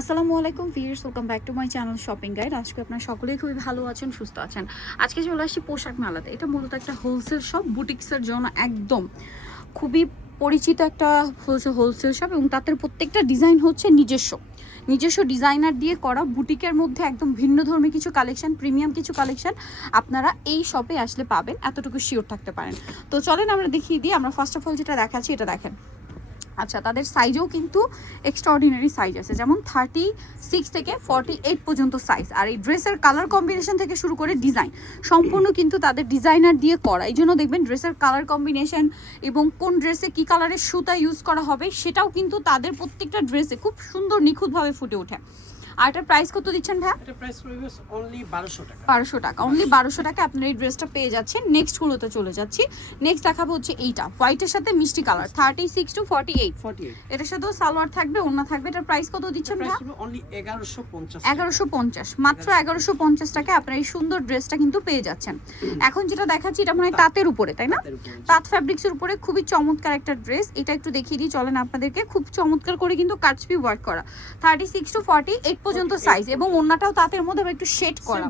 আসসালামু আলাইকুম viewers welcome back to my channel shopping guide. আজকে আপনারা সকলেই খুবই ভালো আছেন, সুস্থ আছেন। আজকে চলে আসছি পোশাক মেলাতে। এটা মূলত একটা হোলসেল শপ বুটিক্সের জন্য একদম খুবই পরিচিত একটা হচ্ছে হোলসেল শপ এবং তাদের প্রত্যেকটা ডিজাইন হচ্ছে নিজস্ব। নিজস্ব ডিজাইনার দিয়ে করা বুটিকের মধ্যে একদম ভিন্ন ধর্মী কিছু কালেকশন প্রিমিয়াম কিছু কালেকশন আপনারা এই শপে আসলে পাবেন, এতটুকু শিওর থাকতে পারেন। তো চলেন আমরা দেখিয়ে দিই, আমরা ফার্স্ট অফ অল যেটা দেখাচ্ছি, এটা দেখেন। আচ্ছা তাদের সাইজও কিন্তু এক্সট্রাঅর্ডিনারি সাইজ আছে। যেমন থার্টি সিক্স থেকে ফর্টি এইট পর্যন্ত সাইজ আর এই ড্রেসের কালার কম্বিনেশন থেকে শুরু করে ডিজাইন সম্পূর্ণ কিন্তু তাদের ডিজাইনার দিয়ে করা। এই জন্য দেখবেন ড্রেসের কালার কম্বিনেশন এবং কোন ড্রেসে কি কালারের সুতা ইউজ করা হবে, সেটাও কিন্তু তাদের প্রত্যেকটা ড্রেসে খুব সুন্দর নিখুঁতভাবে ফুটে ওঠে। আর এটার প্রাইস কত দিচ্ছেন ভাইয়া? এটা প্রাইস পড়বে অনলি 1200 টাকা। বারোশো টাকা। অনলি বারোশো টাকা আপনার এই ড্রেসটা পেয়ে যাচ্ছেন। নেক্সট গুলোতে চলে যাচ্ছি। নেক্সট দেখাবো হচ্ছে এইটা। হোয়াইটের সাথে মিষ্টি colour thirty six to forty eight 48 এটার সাথেও সালোয়ার থাকবে ওড়না থাকবে। এটার প্রাইস কত দিচ্ছেন প্রাইস অনলি 1150 এগারোশো পঞ্চাশ মাত্র এগারোশো। পঞ্চাশ টাকা আপনার এই সুন্দর ড্রেসটা কিন্তু পেয়ে যাচ্ছেন। এখন যেটা দেখাচ্ছি এটা মনে হয় তাঁতের উপরে তাই না? তাঁত ফ্যাব্রিক্সের উপরে খুবই চমৎকার একটা ড্রেস এটা একটু দেখিয়ে দিই চলেন আপনাদেরকে। খুব চমৎকার করে কিন্তু কাটসপি ওয়ার্ক করা। Thirty six to forty eight পর্যন্ত সাইজ এবং ওড়নাটাও তাঁতের মধ্যে একটু শেড করা।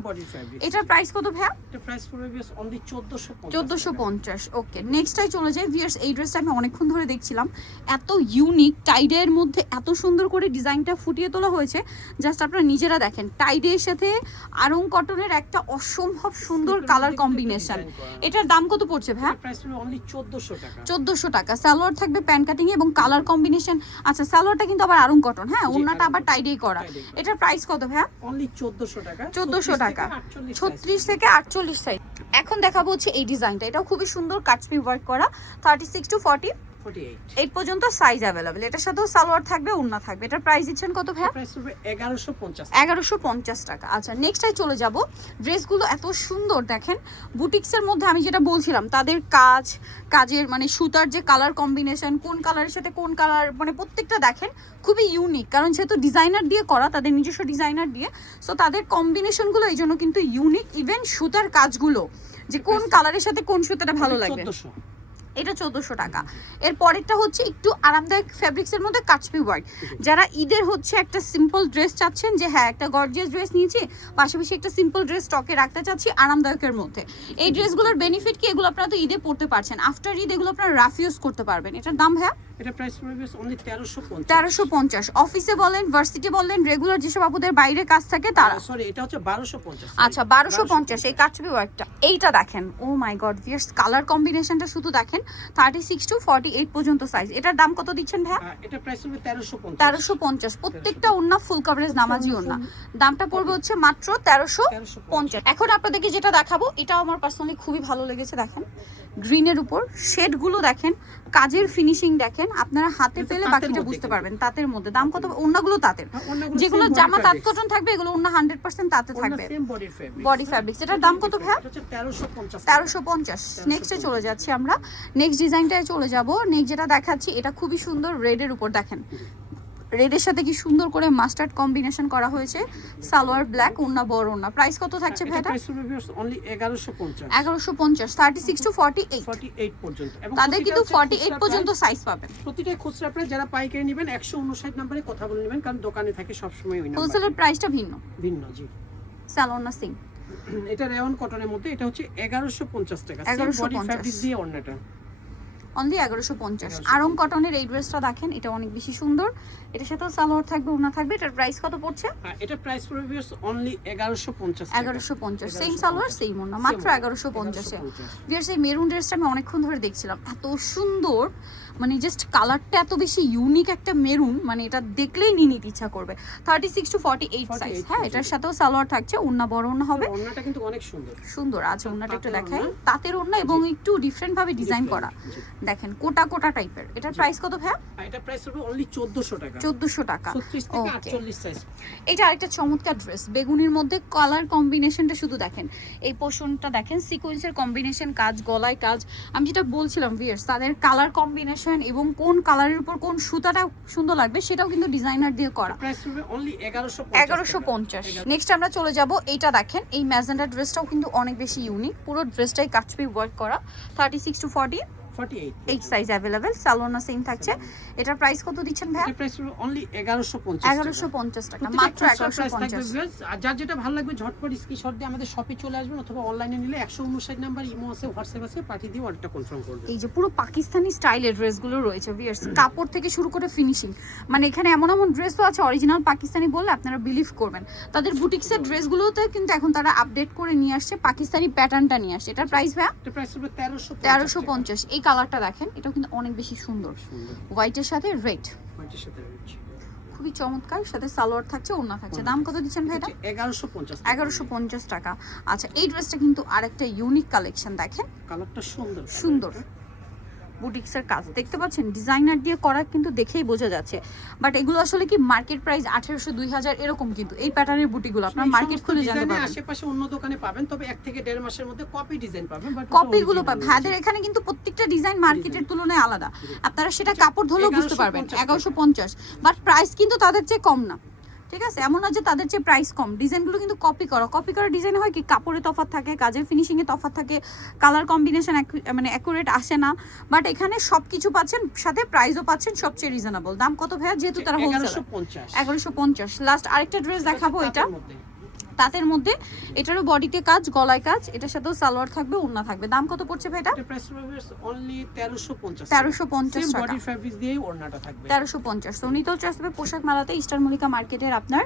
এটার প্রাইস কত ভাইয়া? এটা প্রাইস পড়বে অনলি 1450 চোদ্দোশো পঞ্চাশ ওকে নেক্সটটাই চলে যাই ভিয়ার্স এই ড্রেসটা আমি অনেকক্ষণ ধরে দেখছিলাম। এত ইউনিক টাইডের মধ্যে এত সুন্দর করে ডিজাইনটা ফুটিয়ে তোলা হয়েছে। জাস্ট আপনারা নিজেরা দেখেন টাইডের সাথে আরং কটনের একটা অসম্ভব সুন্দর কালার কম্বিনেশন এটার দাম কত পড়ছে ভাইয়া? প্রাইস পড়বে অনলি 1400 টাকা। চোদ্দোশো টাকা। সালোয়ার থাকবে প্যান কাটিং এবং কালার কম্বিনেশন আচ্ছা সালোয়ারটা কিন্তু আবার আরং কটন হ্যাঁ? জি, ওড়নাটা আবার টাইডেই করা। এটার প্রাইস কত ভাইয়া? অনলি 1400 টাকা। 1400 টাকা। 36 থেকে 48 সাইজ এখন দেখাবো হচ্ছে এই ডিজাইনটা এটাও খুবই সুন্দর কাটপি ওয়ার্ক করা। 36 টু 40 এই পর্যন্ত সাইজ अवेलेबल এটার সাথেও সালোয়ার থাকবে ওড়না থাকবে। এটার প্রাইস দিচ্ছেন কত ভাই প্রাইস হবে টাকা। আচ্ছা নেক্সটাই চলে যাব। ড্রেসগুলো এত সুন্দর দেখেন। বুটিক্সের মধ্যে আমি যেটা বলছিলাম তাদের কাজ কাজের মানে সুতার যে কালার কম্বিনেশন কোন কালারের সাথে কোন কালার মানে প্রত্যেকটা দেখেন খুবই ইউনিক কারণ যেহেতু ডিজাইনার দিয়ে করা তাদের নিজস্ব ডিজাইনার দিয়ে সো তাদের কম্বিনেশনগুলো এই জন্য কিন্তু ইউনিক ইভেন সুতার কাজগুলো যে কোন কালারের সাথে কোন সুতাটা ভালো লাগবে। এটা চোদ্দোশো টাকা। এর পরেরটা হচ্ছে একটু আরামদায়ক ফ্যাব্রিক্সের মধ্যে কাচপি ওয়ার্ক যারা ঈদের হচ্ছে একটা সিম্পল ড্রেস চাচ্ছেন যে হ্যাঁ একটা গর্জিয়াস ড্রেস নিয়েছি, পাশাপাশি একটা সিম্পল ড্রেস স্টকে রাখতে চাচ্ছি আরামদায়কের মধ্যে। এই ড্রেসগুলোর বেনিফিট কি? এগুলো আপনারা তো ঈদে পড়তে পারছেন। আফটার ঈদ এগুলো আপনারা রাফ ইউজ করতে পারবেন। এটার দাম হ্যাঁ এটা প্রাইস পড়বে অনলি 1350 তেরোশো পঞ্চাশ। অফিসে বলেন ভার্সিটি রেগুলার যেসব আপুদের বাইরে কাজ থাকে তারা সরি এটা হচ্ছে 1250 আচ্ছা এই ওয়ার্কটা এইটা দেখেন oh my god viewers colour কম্বিনেশনটা শুধু দেখেন thirty six to forty eight পর্যন্ত সাইজ এটার দাম কত দিচ্ছেন ভাইয়া? আহ, এটা প্রাইস পড়বে 1350 তেরোশো পঞ্চাশ। প্রত্যেকটা ফুল কভারেজ নামাজি ওড়না দামটা পড়বে হচ্ছে মাত্র তেরোশো 1350 পঞ্চাশ। এখন আপনাদেরকে যেটা দেখাবো এটাও আমার পার্সোনালি খুবই ভালো লেগেছে দেখেন। গ্রিনের উপর। শেডগুলো দেখেন কাজের ফিনিশিং দেখেন আপনারা হাতে পেলে বাকিটা বুঝতে পারবেন তাঁতের মধ্যে। দাম কত? অন্যগুলো তাঁতের। হ্যাঁ, যেগুলো জামা তাঁত। কটন থাকবে এগুলো অন্য হান্ড্রেড পার্সেন্ট তাঁতে থাকবে। বডি Body এটার দাম কত 1350 তেরোশো পঞ্চাশ নেক্সটে চলে যাচ্ছি আমরা। নেক্সট ডিজাইনটায় চলে যাব। নেক্সট যেটা দেখাচ্ছি এটা খুবই সুন্দর রেডের উপর দেখেন। রেডের সাথে কি সুন্দর করে মাস্টার্ড কম্বিনেশন করা হয়েছে? সালোয়ার ব্ল্যাক ওড়না বড় ওড়না। প্রাইস কত থাকছে এটা ভাইটা অনলি 1150 এগারোশো পঞ্চাশ। Thirty six to forty eight 48 পর্যন্ত। এবং তাদের কিন্তু হচ্ছে ফর্টি এইট খুচরা পর্যন্ত সাইজ পাবেন। প্রতিটা খুচরা প্রাইস যারা পাইকারি নেবেন 159 নম্বরে কথা বলে নেবেন কারণ দোকানে থাকে সব সময় ওই নাম্বার হোলসেলের প্রাইসটা ভিন্ন। ভিন্ন জি। স্যালোন না সিং এটা রেয়ন কটনের মধ্যে এটা হচ্ছে 1150 টাকা। সেম 1150 বডি ফ্যাব্রিক দিয়ে ওড়নাটা। অনলি এগারোশো পঞ্চাশ। আরং কটনের এই ড্রেসটা দেখেন এটা অনেক বেশি সুন্দর। এটার সাথেও সালোয়ার থাকবে না থাকবে এটার প্রাইস কত পড়ছে? আর এটা প্রাইস পড়বে অনলি এগারোশো পঞ্চাশ এগারোশো পঞ্চাশ। সেম 1150 সালোয়ার সেম ওনা মাত্র এগারোশো পঞ্চাশে। 1150 ডিয়ার সেই মেরুন ড্রেসটা আমি অনেকক্ষণ ধরে দেখছিলাম। এত সুন্দর মানে জাস্ট কালারটা এত বেশি ইউনিক একটা মেরুন মানে এটা দেখলেই নিয়ে নিতে ইচ্ছা করবে। Thirty six to forty eight size হ্যাঁ এটার সাথেও সালোয়ার থাকছে ওড়না বড় ওড়না হবে। ওড়নাটা কিন্তু অনেক সুন্দর। সুন্দর আছে ওড়নাটা একটু দেখাই। তাঁতের ওড়না এবং একটু ডিফারেন্ট ভাবে ডিজাইন করা। দেখেন কোটা কোটা টাইপের এটার প্রাইস কত ভাইয়া? এটা প্রাইস পড়বে অনলি 1400 টাকা। চোদ্দশো টাকা। 36 থেকে 48 সাইজ এটা আরেকটা চমৎকার ড্রেস বেগুনির মধ্যে কালার কম্বিনেশনটা শুধু দেখেন। এই পোর্শনটা দেখেন সিকোয়েন্সের কম্বিনেশন কাজ গলায় কাজ। আমি যেটা বলছিলাম ভিয়ার্স তাদের কালার কম্বিনেশন এবং কোন কালারের উপর কোন সুতাটা সুন্দর লাগবে সেটাও কিন্তু ডিজাইনার দিয়ে করা। প্রাইস পড়বে অনলি 1150 এগারোশো পঞ্চাশ। নেক্সট আমরা চলে যাব এইটা দেখেন এই ম্যাজেন্ডা ড্রেসটাও কিন্তু অনেক বেশি ইউনিক পুরো ড্রেসটাই কাচপি ওয়ার্ক করা thirty six to forty eight eight size available সালোনা same থাকছে। এটার প্রাইস কত দিচ্ছেন এটা প্রাইস অনলি এগারোশো পঞ্চাশ এগারোশো পঞ্চাশ টাকা মাত্র এগারোশো পঞ্চাশ। আর যার যেটা ভালো লাগবে ঝটপট স্ক্রিনশট দিয়ে আমাদের শপে চলে আসবেন অথবা অনলাইনে নিলে নাম্বার ইমো আছে আছে পাঠিয়ে দিয়ে অর্ডারটা কনফার্ম করবেন এই যে পুরো পাকিস্তানি স্টাইলের ড্রেসগুলো রয়েছে ভিয়ার্স কাপড় থেকে শুরু করে ফিনিশিং মানে এখানে এমন এমন ড্রেসও আছে অরিজিনাল পাকিস্তানি বললে আপনারা বিলিভ করবেন। তাদের বুটিক্সের ড্রেসগুলোতে কিন্তু এখন তারা আপডেট করে নিয়ে আসছে পাকিস্তানি প্যাটার্নটা নিয়ে আসছে। এটার প্রাইস এটা প্রাইস হবে তেরোশো তেরোশো পঞ্চাশ। এই কালারটা দেখেন এটাও কিন্তু অনেক বেশি সুন্দর। হোয়াইটের সাথে রেড সাথে খুবই চমৎকার সাথে সালোয়ার থাকছে ওড়না থাকছে। দাম কত দিচ্ছেন ভাই এটা পঞ্চাশ এগারোশো পঞ্চাশ টাকা। আচ্ছা এই ড্রেসটা কিন্তু আরেকটা ইউনিক কালেকশন দেখেন। কালারটা সুন্দর। সুন্দর। বুটিক্সের কাজ। দেখতে পাচ্ছেন ডিজাইনার দিয়ে করা কিন্তু দেখেই বোঝা যাচ্ছে। বাট এগুলো আসলে কি মার্কেট প্রাইস আঠেরোশো দুই হাজার এরকম কিন্তু। এই প্যাটার্নের বুটিগুলো আপনার মার্কেট খুলে জানতে পারবেন। আশেপাশে অন্য দোকানে পাবেন তবে এক থেকে দেড় মাসের মধ্যে কপি ডিজাইন পাবেন কপিগুলো পাবেন। ভাইদের এখানে কিন্তু প্রত্যেকটা ডিজাইন মার্কেটের তুলনায় আলাদা। আপনারা সেটা কাপড় ধরলেও বুঝতে পারবেন এগারোশো পঞ্চাশ। বাট প্রাইস কিন্তু তাদের চেয়ে কম না। ঠিক আছে? এমন না যে তাদের চেয়ে প্রাইস কম। ডিজাইনগুলো কিন্তু কপি করা। কপি করা ডিজাইন হয় কি? কাপড়ে তফাৎ থাকে কাজের ফিনিশিংয়ে তফাৎ থাকে কালার কম্বিনেশন মানে অ্যাকুরেট আসে না। বাট এখানে সব কিছু পাচ্ছেন সাথে প্রাইসও পাচ্ছেন সবচেয়ে রিজনেবল দাম কত ভাইয়া? যেহেতু তারা হোলসেল এগারোশো পঞ্চাশ। লাস্ট আরেকটা ড্রেস দেখাবো এটা। তাঁতের মধ্যে। এটারও বডিতে কাজ গলায় কাজ এটার সাথেও সালোয়ার থাকবে ওড়না থাকবে। দাম কত পড়ছে ভাই এটা? তেরোশো পঞ্চাশ তেরোশো পঞ্চাশ পঞ্চাশ। সোনিত আসবে পোশাক মেলাতে ইস্টার মল্লিকা মার্কেটের আপনার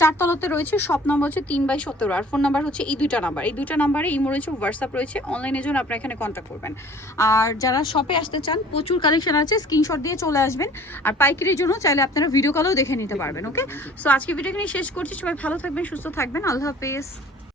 চারতলাতে রয়েছে শপ নাম্বার হচ্ছে তিন বাই সতেরো। আর ফোন নাম্বার হচ্ছে এই দুইটা নাম্বার এই দুইটা নাম্বারে ইমো রয়েছে হোয়াটসঅ্যাপ রয়েছে। অনলাইনের জন্য আপনারা এখানে কন্ট্যাক্ট করবেন। আর যারা শপে আসতে চান প্রচুর কালেকশন আছে স্ক্রিনশট দিয়ে চলে আসবেন। আর পাইকারির জন্য চাইলে আপনারা ভিডিও কলেও দেখে নিতে পারবেন ওকে সো আজকে ভিডিও এখানে শেষ করছি। সবাই ভালো থাকবেন সুস্থ থাকবেন। আল্লাহ হাফেজ।